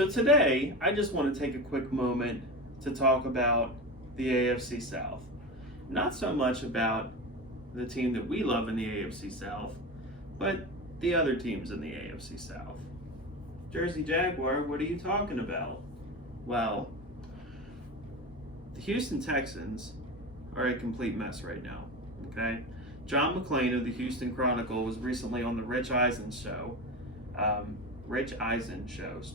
So today, I just want to take a quick moment to talk about the AFC South. Not so much about the team that we love in the AFC South, but the other teams in the AFC South. Jersey Jaguar, what are you talking about? Well, the Houston Texans are a complete mess right now, okay? John McClain of the Houston Chronicle was recently on the Rich Eisen show.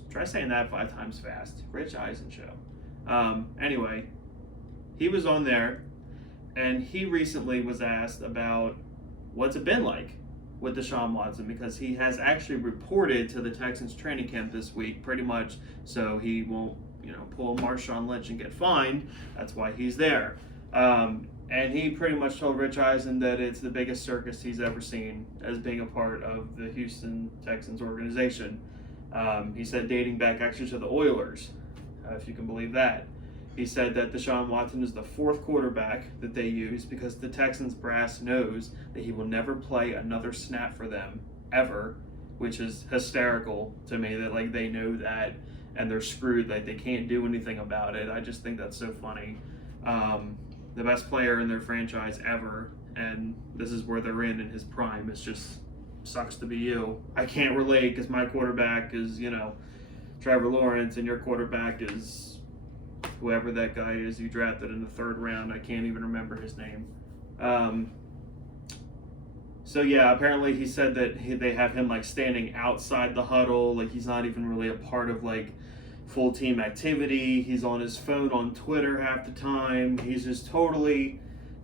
Try saying that 5 times fast. Rich Eisen show. Anyway, he was on there, and he recently was asked about what's it been like with Deshaun Watson, because he has actually reported to the Texans training camp this week, pretty much so he won't, pull a Marshawn Lynch and get fined. That's why he's there. And he pretty much told Rich Eisen that it's the biggest circus he's ever seen as being a part of the Houston Texans organization. He said dating back actually to the Oilers, if you can believe that. He said that Deshaun Watson is the 4th quarterback that they use because the Texans brass knows that he will never play another snap for them, ever, which is hysterical to me that, they know that and they're screwed, they can't do anything about it. I just think that's so funny. The best player in their franchise ever, and this is where they're in his prime. It's just sucks to be you. I can't relate because my quarterback is, Trevor Lawrence, and your quarterback is whoever that guy is you drafted in the 3rd round. I can't even remember his name. So yeah, apparently he said that they have him standing outside the huddle, he's not even really a part of full team activity. He's on his phone on Twitter half the time. He's just totally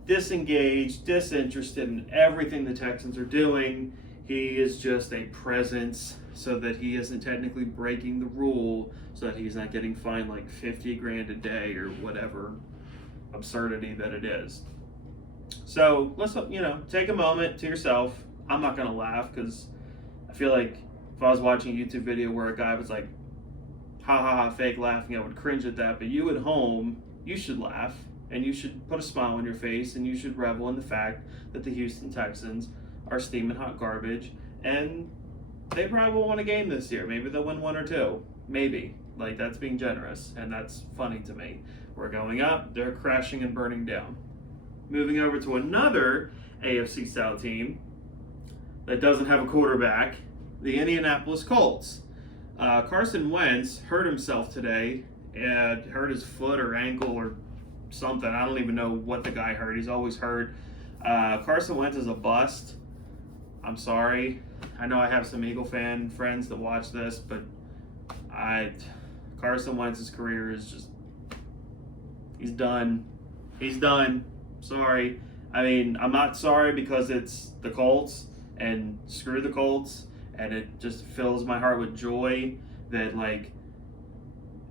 disengaged, disinterested in everything the Texans are doing. He is just a presence so that he isn't technically breaking the rule, so that he's not getting fined $50,000 a day or whatever absurdity that it is. So let's, take a moment to yourself. I'm not going to laugh because I feel like if I was watching a YouTube video where a guy was ha ha ha, fake laughing, I would cringe at that. But you at home, you should laugh and you should put a smile on your face and you should revel in the fact that the Houston Texans are steaming hot garbage and they probably will win a game this year. Maybe they'll win 1 or 2. Maybe. That's being generous, and that's funny to me. We're going up, they're crashing and burning down. Moving over to another AFC South team that doesn't have a quarterback, the Indianapolis Colts. Carson Wentz hurt himself today and hurt his foot or ankle or something. I don't even know what the guy hurt. He's always hurt. Carson Wentz is a bust. I'm sorry. I know I have some Eagle fan friends that watch this, but Carson Wentz's career is just, he's done. He's done. Sorry. I mean, I'm not sorry because it's the Colts, and screw the Colts, and it just fills my heart with joy that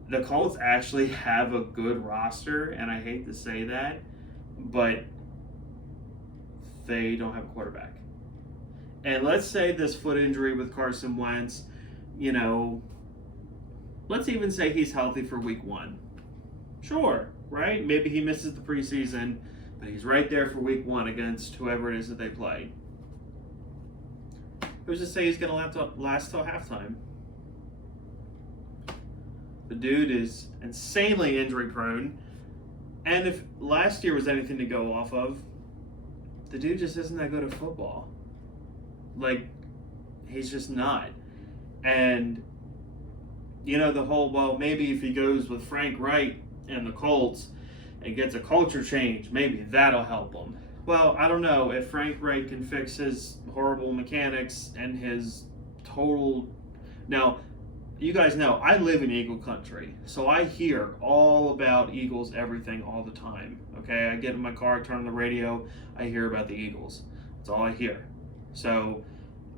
the Colts actually have a good roster, and I hate to say that, but they don't have a quarterback. And let's say this foot injury with Carson Wentz, let's even say he's healthy for week 1. Sure, right? Maybe he misses the preseason, but he's right there for week 1 against whoever it is that they play. Who's to say he's going to last till halftime? The dude is insanely injury prone. And if last year was anything to go off of, the dude just isn't that good at football. He's just not. And, the whole, well, maybe if he goes with Frank Wright and the Colts and gets a culture change, maybe that'll help him. Well, I don't know if Frank Wright can fix his horrible mechanics and his total... Now, you guys know, I live in Eagle country, so I hear all about Eagles everything all the time, okay? I get in my car, turn on the radio, I hear about the Eagles. That's all I hear. So,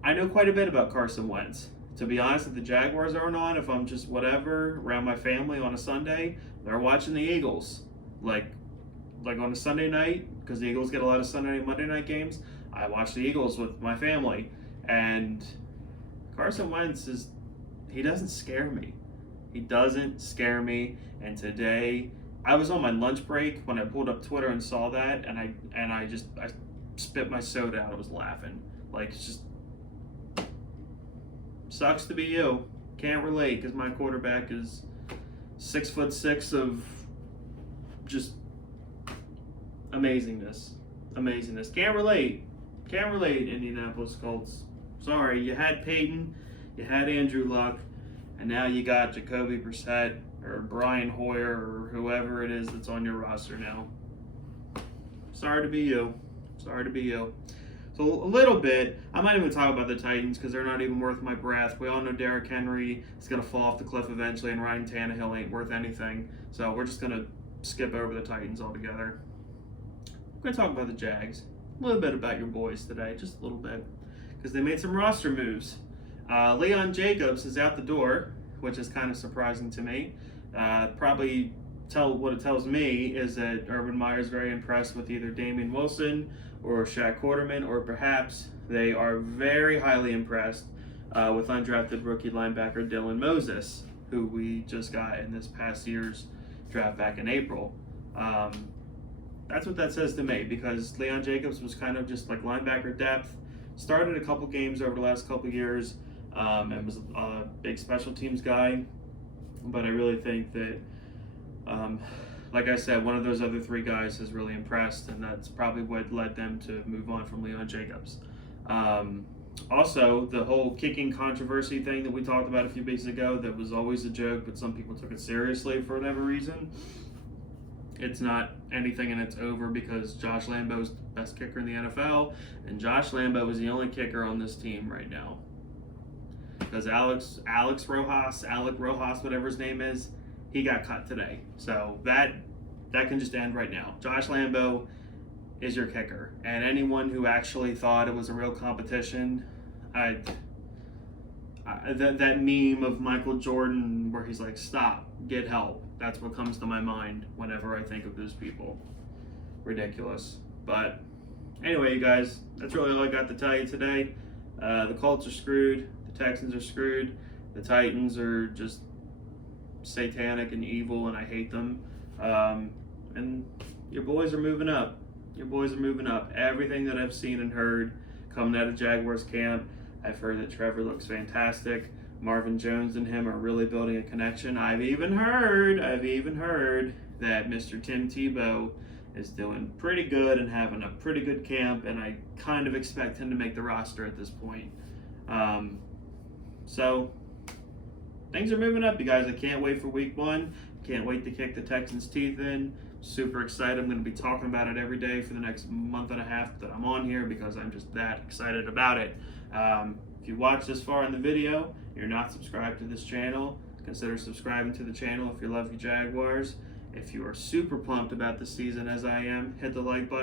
I know quite a bit about Carson Wentz. To be honest, if the Jaguars aren't on, if I'm just whatever, around my family on a Sunday, they're watching the Eagles. Like on a Sunday night, because the Eagles get a lot of Sunday and Monday night games, I watch the Eagles with my family. And Carson Wentz he doesn't scare me. He doesn't scare me. And today, I was on my lunch break when I pulled up Twitter and saw that, and I spit my soda out. I was laughing. It's just sucks to be you. Can't relate because my quarterback is 6'6" of just amazingness. Can't relate. Indianapolis Colts. Sorry, you had Peyton, you had Andrew Luck, and now you got Jacoby Brissett or Brian Hoyer or whoever it is that's on your roster now. Sorry to be you. So a little bit, I'm not even talk about the Titans because they're not even worth my breath. We all know Derrick Henry is going to fall off the cliff eventually, and Ryan Tannehill ain't worth anything. So we're just going to skip over the Titans altogether. We're going to talk about the Jags. A little bit about your boys today, just a little bit, because they made some roster moves. Leon Jacobs is out the door, which is kind of surprising to me. Probably what it tells me is that Urban Meyer is very impressed with either Damian Wilson or Shaq Quarterman, or perhaps they are very highly impressed with undrafted rookie linebacker Dylan Moses, who we just got in this past year's draft back in April. That's what that says to me, because Leon Jacobs was kind of just like linebacker depth, started a couple games over the last couple years, and was a big special teams guy. But I really think that, like I said, one of those other three guys has really impressed, and that's probably what led them to move on from Leon Jacobs. Also, the whole kicking controversy thing that we talked about a few weeks ago, that was always a joke, but some people took it seriously for whatever reason. It's not anything, and it's over because Josh Lambeau's the best kicker in the NFL, and Josh Lambeau is the only kicker on this team right now. Because Alec Rojas, whatever his name is, he got cut today. So that can just end right now. Josh Lambeau is your kicker. And anyone who actually thought it was a real competition, that meme of Michael Jordan where he's like, stop, get help. That's what comes to my mind whenever I think of those people. Ridiculous. But anyway, you guys, that's really all I got to tell you today. The Colts are screwed. The Texans are screwed. The Titans are just satanic and evil, and I hate them. And your boys are moving up. Everything that I've seen and heard coming out of Jaguars camp, I've heard that Trevor looks fantastic. Marvin Jones and him are really building a connection. I've even heard that Mr. Tim Tebow is doing pretty good and having a pretty good camp, and I kind of expect him to make the roster at this point. So things are moving up, you guys. I can't wait for week 1. Can't wait to kick the Texans' teeth in. Super excited. I'm going to be talking about it every day for the next month and a half that I'm on here, because I'm just that excited about it. If you watch this far in the video, you're not subscribed to this channel, consider subscribing to the channel if you love your Jaguars. If you are super pumped about the season as I am, hit the like button.